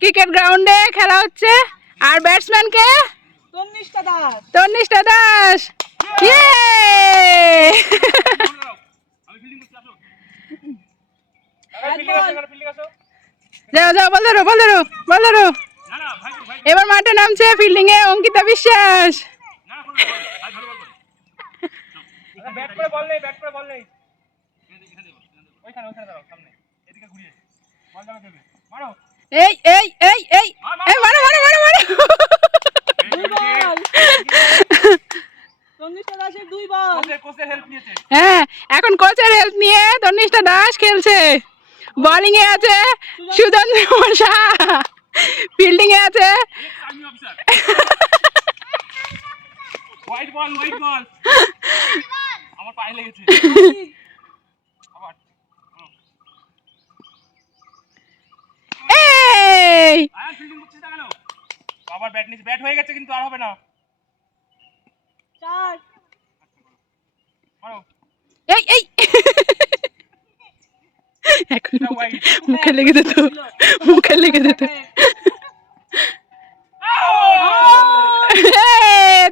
Cricket গ্রাউন্ডে খেলা হচ্ছে। আর ব্যাটসম্যান কে? তন্নিষ্ঠা দাস। তন্নিষ্ঠা দাস। ইয়ে যাও যাও বল ধরো বল ধরো বল ধরো। এবার মাঠে নামছে ফিল্ডিং এ অঙ্কিতা বিশ্বাস। ব্যাট করে। বল নেই ব্যাট করে বল নেই। ওইখানে ওইখানে দাঁড়াও সামনে। এদিকে ঘুরিয়ে। বল দেবে মারো। এই এই এই এই এই মারো মারো মারো মারো। দুই বল তন্নিষ্ঠা দাসের দুই বল কোচের কোচের হেল্প নিয়েছে। হ্যাঁ এখন কোচের হেল্প নিয়ে তনিষ্ঠা দাস খেলছে। বোলিং এ আছে কুমার সাহা ফিল্ডিং এ আছে। হোয়াইট বল হোয়াইট বল আমার পায়ে লেগেছে। এই! আয়ান ফিল্ডিং করছিস না কেন আবার ব্যাট নিচে ব্যাট হয়ে গেছে কিন্তু আর হবে না। চার। মারো। এই এই! এখন মুখে লেগে যেত। মুখে লেগে যেত।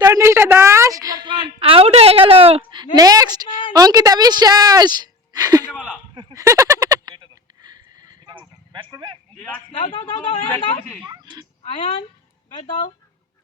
তনিষ্ঠা দাস। আউট হয়ে গেল। নেক্সট অঙ্কিতা বিশ্বাস।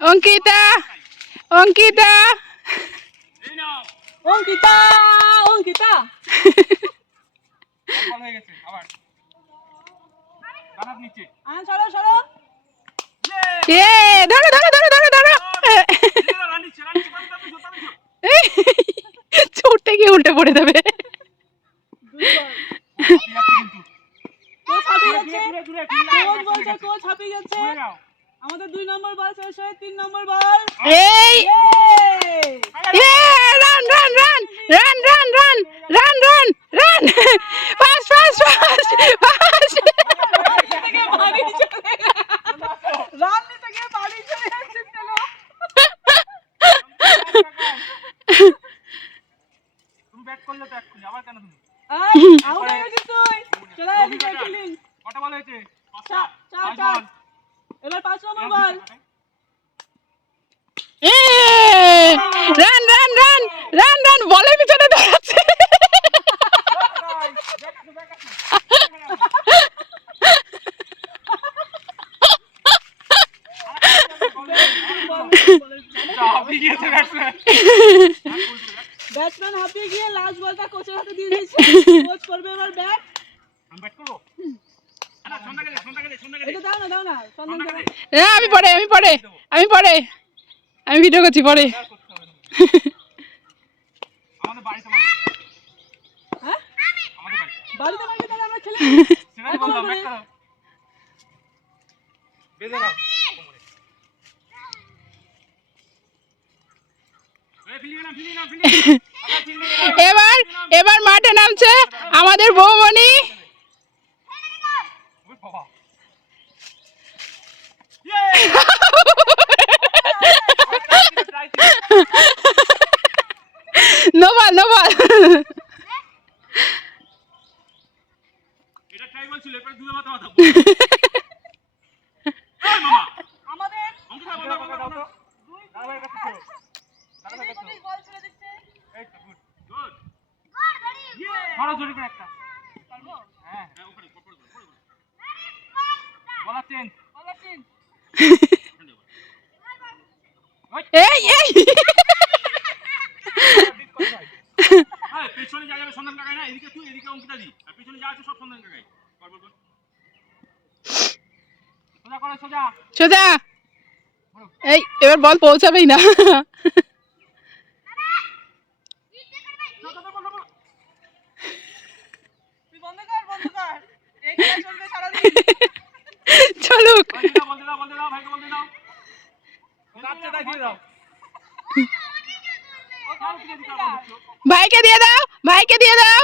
অঙ্কিতা! অঙ্কিতা! অঙ্কিতা! অঙ্কিতা! সরো সরো। এ ছোটে গিয়ে উল্টে পড়ে যাবে কোচ বলছে গেছে। কোচ হাঁপিয়ে যাচ্ছে? আমাদের দুই নম্বর বল শেষ হয়ে তিন নম্বর বল। এই run run run run run run run run fast fast fast fast থেকে বাড়ি চলে গেল। রান নিতে গিয়ে বাড়ি চলে যাচ্ছে চলো তুমি ব্যাট করলে তো এক্ষুনি, আবার কেন তুমি? আউট হয়ে গেছিস তুই চলে এদিকে ফিল্ডিং কটা বল হয়েছে? পাঁচটা? চার চার পাঁচ চার বল। এবার পাঁচ নম্বর বল run run run run run বলের পিছনে দৌড়াচ্ছে। ব্যাটসম্যান হাঁপিয়ে গিয়ে লাস্ট বলটা কোচের হাতে দিয়ে দিয়েছে। কোচ করবে এবার ব্যাট আমি bat করব? আমি পরে আমি পরে আমি পরে আমি ভিডিও করছি পরে। এবার এবার মাঠে নামছে আমাদের বৌমণি। নোবাল নোবাল এটা ট্রাইবাল ছিল এরপরে দুধে মাথা মাথা পিছনে যা যাবে সন্ধান কাকাই না এদিকে তুই এদিকে অঙ্কিতা দি। আর পিছনে যা আছে সব সন্ধান কাকাই। বল বল সোজা করো সোজা। সোজা! এই এবার বল পৌঁছাবেই না। চলুক। বলতে দাও বলতে দাও ভাইকে বলতে দাও। দাও। ভাইকে দিয়ে দাও ভাইকে দিয়ে দাও।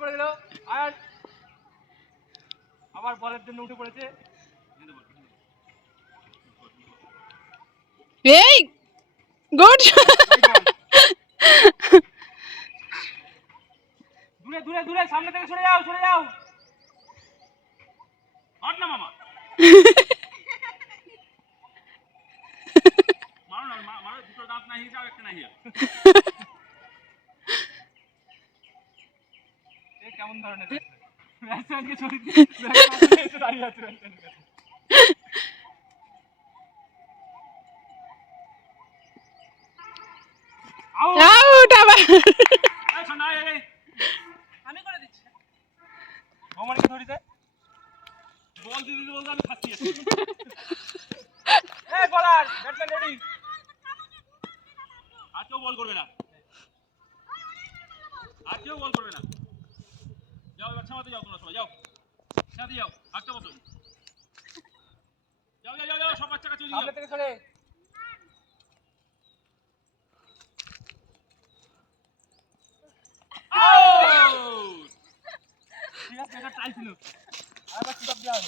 কর, আর আবার জন্য উঠে পড়েছে এই গুড। দূরে দূরে দূরে, সামনে থেকে সরে যাও সরে যাও। হট না মামা। মারো না মারো, দুটো দাঁত না হিয়ে যাও, একটা না হিয়ে এ কেমন ধরনের দিয়ে ব্যাটসম্যান দাঁড়িয়ে আছে ব্যাটসম্যানের কাছে। আউ আউট আবার এই শোন, এই, এই, এই। আমি করে দিচ্ছি। ধরিতে বল বলতে আমি খাচ্ছি। আছি। এই বলার ব্যাটসম্যান রেডি। আর কেউ বল করবে না। আর কেউ বল করবে না। যাও এবার ছামাতে যাও তোমরা সবাই যাও। সাথে যাও হাঁটতে বসো। যাও যাও যাও সব বাচ্চা কাছে থেকে সরে ঠিক আছে এটা টাই ছিল। আর বাকি সব দেওয়া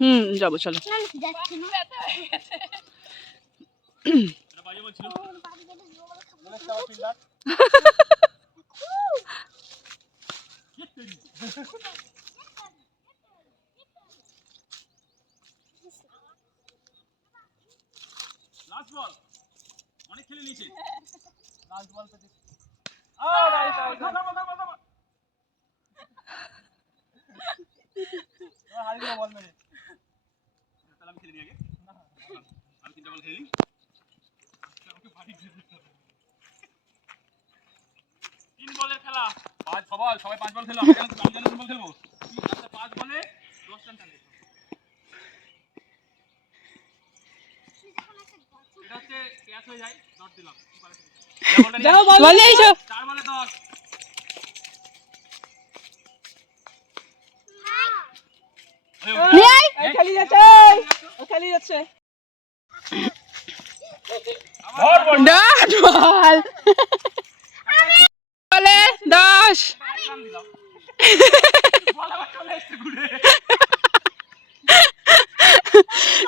হুম যাব চলো। এটা বাজে বলছিল বলেছে আমার ফিল্ডার কে তেরি লাস্ট বল অনেক খেলে নিয়েছে। লাস্ট বল হবে। তিন বলের খেলা। পাঁচ বল সবাই পাঁচ বল খেলো। আমি পাঁচ বলে দশ রান টার্গেট এটা হচ্ছে ক্যাচ হয়ে যায় ডট দিলাম যাও বল বলে দশ খেলি যাচ্ছে ও খেলি যাচ্ছে। বল।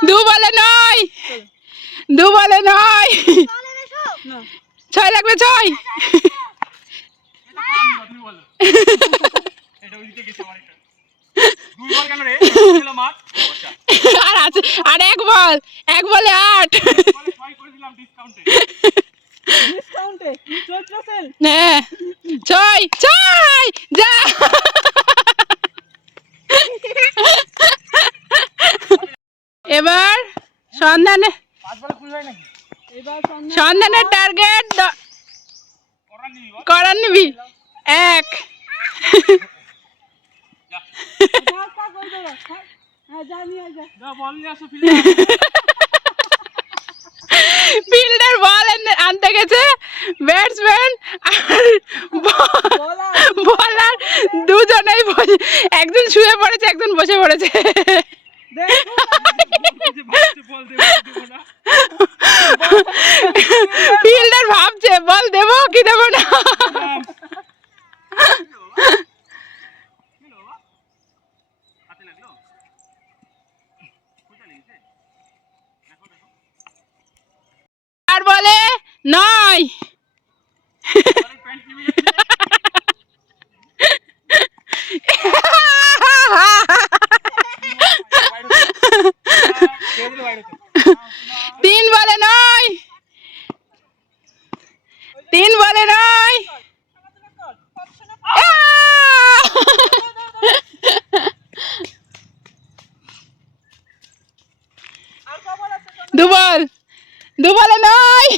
দু বলে নয়। দু বলে নয় ছয় লাগবে ছয়। আর আছে আর এক বল এক বলে আট। হ্যাঁ ছয় ছয় যা। এবার সন্ধানে হয় সন্ধানের টার্গেট করার নিবি এক। দাও হ্যাঁ যা নিয়ে আয় যা। যা, বল। ফিল্ডার আনতে গেছে। ব্যাটসম্যান আর বলার বলার দুজনেই বসে একজন শুয়ে পড়েছে একজন বসে পড়েছে। দেখো যে ভাবছে বল দেবো কি দেবো না। ফিল্ডার ভাবছে বল দেবো কি দেবো না কি হলো বাবা? হাতে লাগল? কোথায় লেগেছে? দেখো, দেখো। প্যান্ট চিপে যাচ্ছে তিন বলে নয় তিন বলে নয় আহ! আর কবল আছে দু বল দু বলে নয়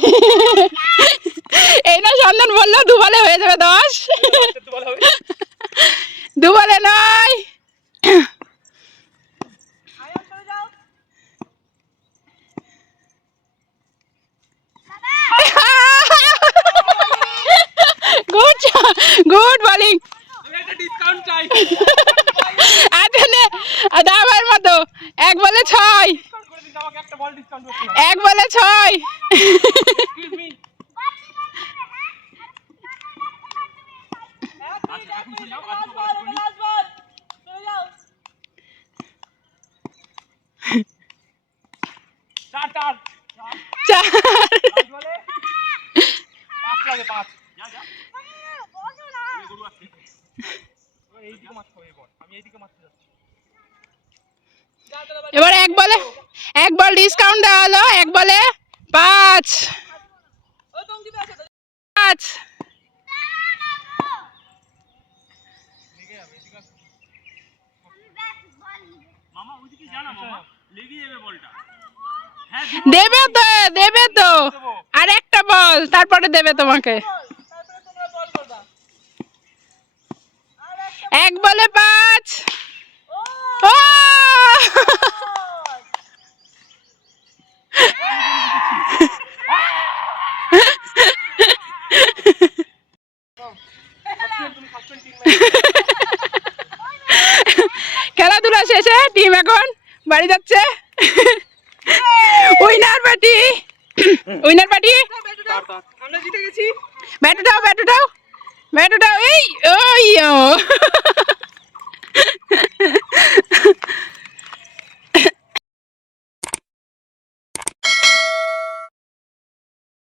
এই না সন্ধান বলল দু বলে হয়ে যাবে দশ। দু বলে নয় গুড গুড বলিং দাবার মতো। এক বলে ছয়। এক বলে ছয় এক্সকিউজ মি আচ্ছা এখন চলে যাও আর লাস্ট বল লাস্ট বল চলে যাও চার চার চার পাঁচ বলে পাঁচ লাগে পাঁচ যা যা এই গরু আসছে ও এইদিকে মারতে হবে এবার এক বলে এক বল ডিসকাউন্ট দেওয়া হলো এক বলে পাঁচ। পাঁচ। মামা ওইদিকে যা না মামা। হ্যাঁ দিব। তো দেবে তো। আর একটা বল তারপরে দেবে তোমাকে। এক বলে পাঁচ। ও! খেলাধুলা শেষে টিম এখন? বাড়ি যাচ্ছে? Winner party. Winner party? আমরা জিতে গেছি ব্যাট উঠাও ব্যাট উঠাও ব্যাট উঠাও এই, ওই